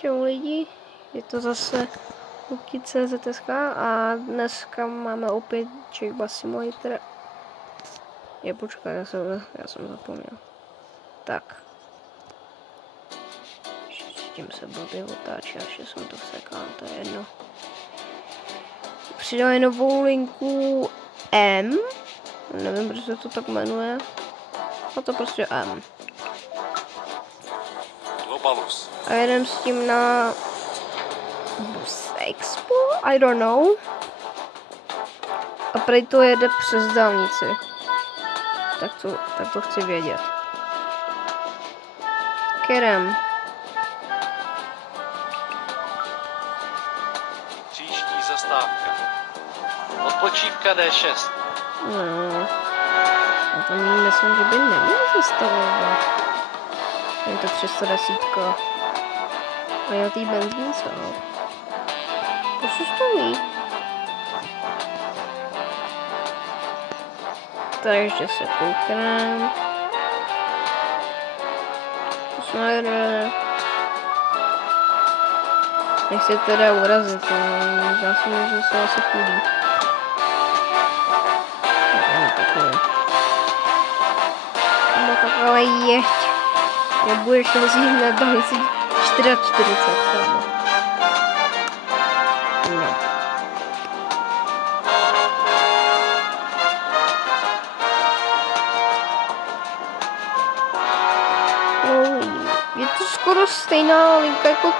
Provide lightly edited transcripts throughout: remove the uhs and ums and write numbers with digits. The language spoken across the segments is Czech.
Čau lidi, je to zase Luky.cz a dneska máme opět Jack Simulator. Počkej, já jsem zapomněl. Tak. S tím se blbě otáčí, až jsem to vsekal, to je jedno. Přidali novou linku M. Nevím, proč se to tak jmenuje. A to prostě M. A jedem s tím na Bus Expo? I don't know. A prej to jede přes dálnici. Tak to chci vědět. Kerem. Příští zastávka. Odpočívka D6. No. A tam myslím, že by neměl zastavovat. Je to 310. A já tý benzínce. To se stojí. Takže se koukneme. Snyder. Nechci teda urazit, ale zdá se mi, že se asi chudí. No, takové. No tak ale jeď. Nebudeš jezdit na dálnici 44, kámo. No. Je to skoro stejná linka jako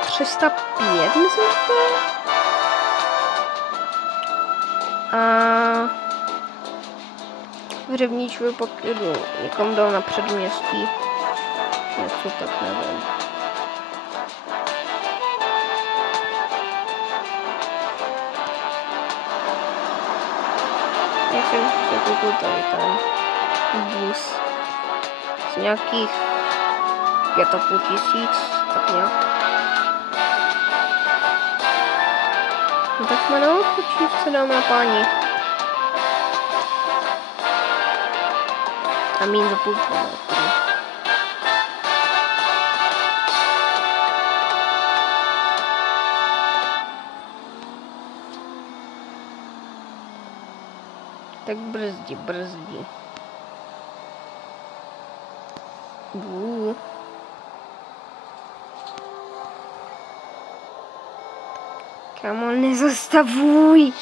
305, myslím, že to je. A v Řevničovi pak jdu někam dál na předměstí. Něco tak nevím. Já jsem se koupil tady ten bus z nějakých 5,5 tisíc, tak nějak. No tak jsme na odpočívce, dáme na páni. A mín za půlku. Tak brzdí. Kamo, nezastavuj!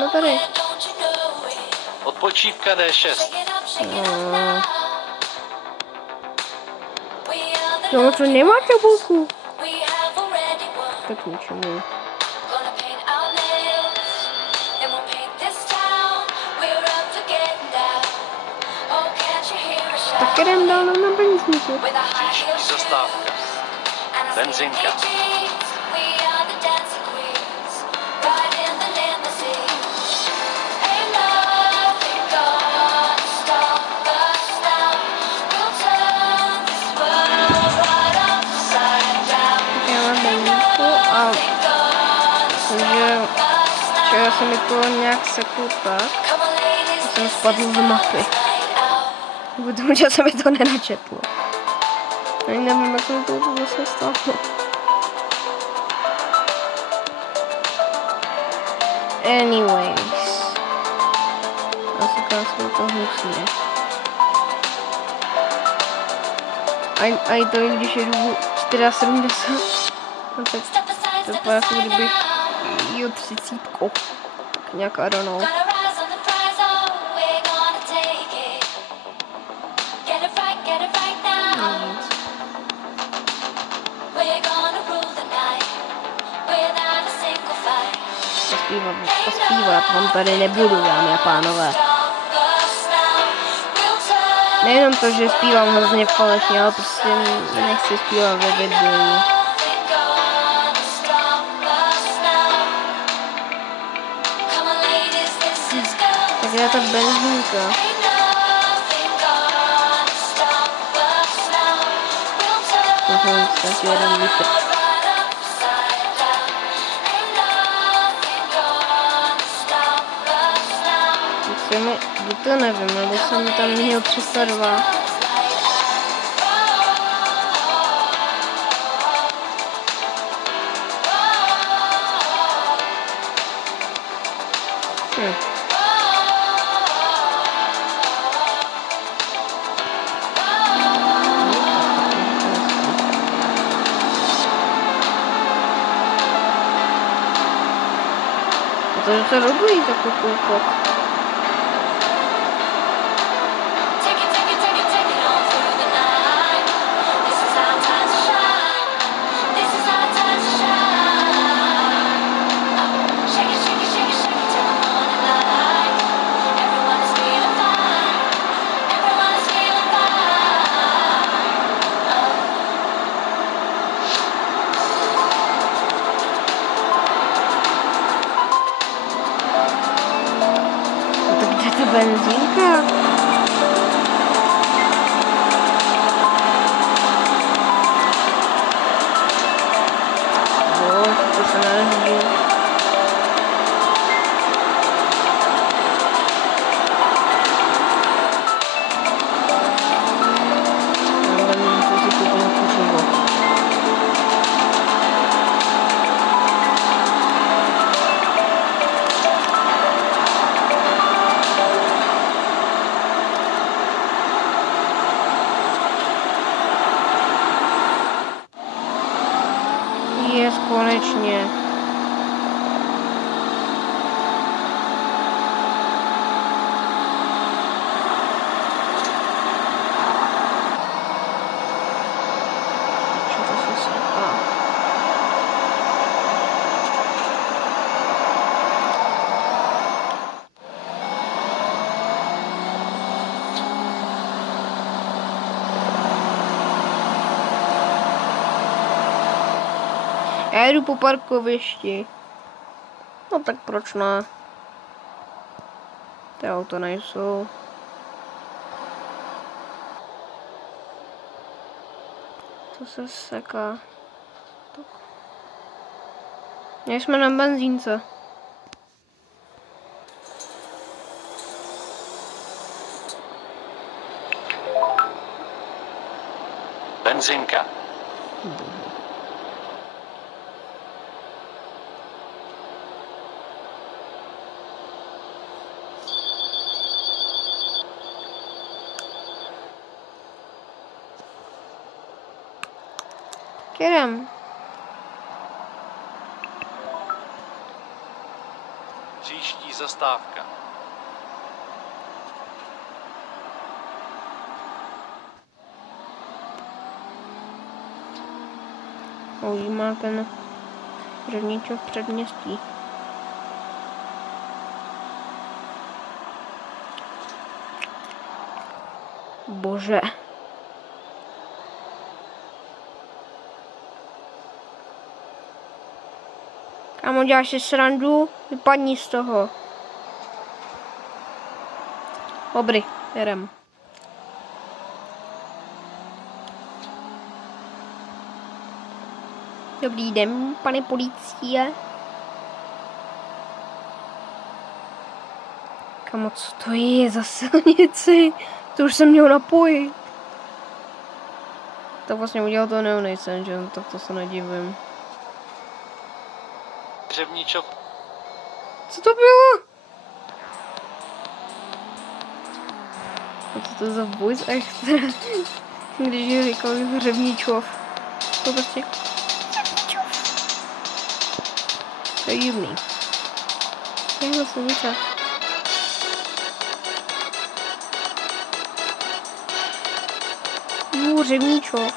No tady. Odpočívka D6. No to nemá tabulku. Tak ničemu. Tak jdem dál na benzínku. Příští zastávka. Benzinka. Včera se mi to nějak seklo tak, že jsem spadl z mapy. Protože se mi to nenačetlo. Ani nevím, jak jsem to vlastně stalo. Anyways. Já se krásně to hnusně. A to, když jedu 470, no tak to vypadá, jako kdybych jel 30. Tak nějak, I don't know. Pospívat vám tady nebudu, dámy a pánové. Nejenom to, že zpívám hrozně falešně, ale prostě nechci zpívat ve videu. Tak je ta benzínka. Tohle stačí 1 litr. Musíme To nevím, nebo jsem tam měl 302. To se robují takový koupok. Benzínka. To se nezdí. Konečně. Co to se seká? Já jdu po parkovišti. No tak proč ne? Ty auto nejsou. To se seká. Tak. Nejsme na benzínce. Benzinka. Jdem. Příští zastávka. Už má ten Řevničov předměstí. Bože. Kámo, děláš si srandu? Vypadni z toho. Dobrý, jedem. Dobrý den, pane policie. Kámo, co to je za silnici? To už jsem měl napojit. To vlastně udělal to Neonejsen, že? Tak to se nedivím. Řevničov. Co to bylo? A co to za voice extra? Když je říkal Řevničov. To prostě... To je divný. Jaká silnice? Řevničov.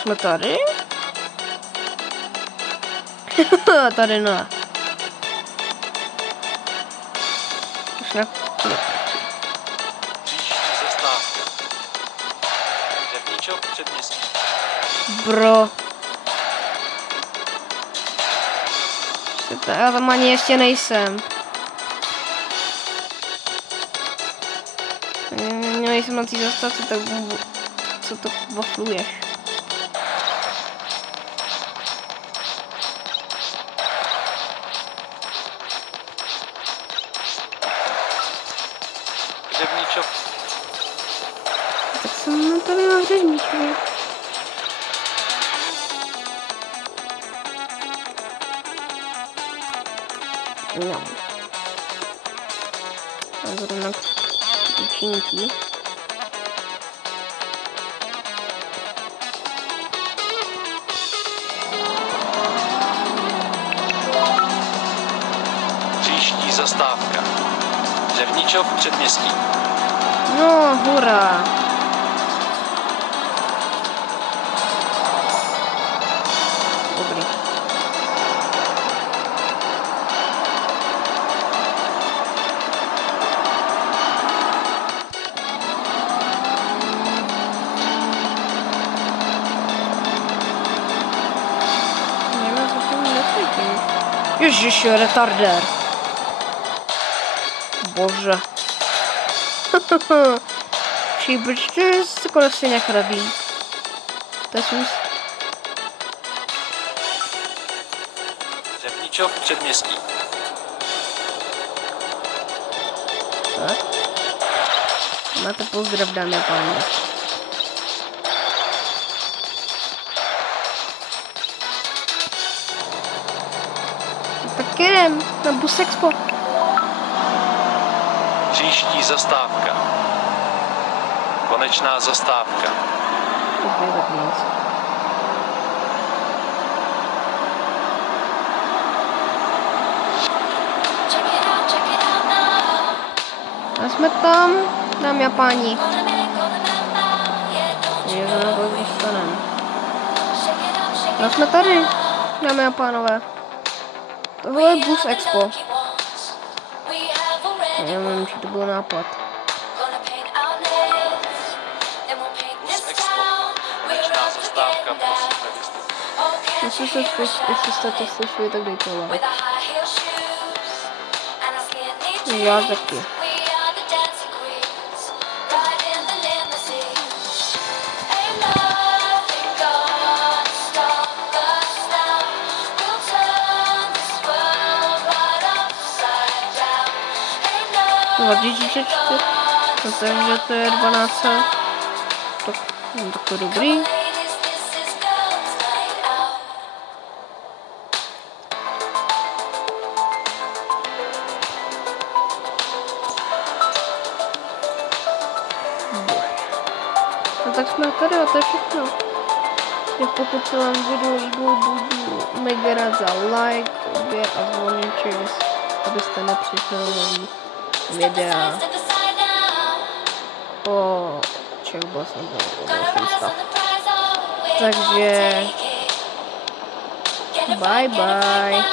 Jsme tady? Tady ne. Už ne. Příští zastávka. Řevničov předměstí. Bro. Já tam ani ještě nejsem. Nejsem na té zastavce, tak co to wafluješ? Řevničov. Tak jsem tady na řevničově. No. A zrovna tyčinky. Příští zastávka. Řevničov předměstí. No, hurá. Dobrý. Ježiši, retardér. Bože. Proč se konečně nějak radí? To je smysl. Řevničov předměstí. Tak. Máte pozdrav, dámy a pánové. Tak jdem na Bus Expo. Příští zastávka. Konečná zastávka. Dobrý, tak nic. A jsme tam, dámy a páni. Ježiš, kolik dostaneme. A jsme tady, dámy a pánové. Tohle je Bus Expo. Já nevím, či to byl nápad. Konečná zastávka, prosím, nevystup. Jestli jste to slyšeli, tak dejte like. Já taky. No, 2004. No, takže to je 12. Tak to je dobrý. No tak jsme tady a to je všechno. Jak pokud se vám video líbilo, budu mega rád za like, odběr a zvoneček, abyste nepřišli nový videa o Checkbox nebo o dalším stav. Takže bye bye.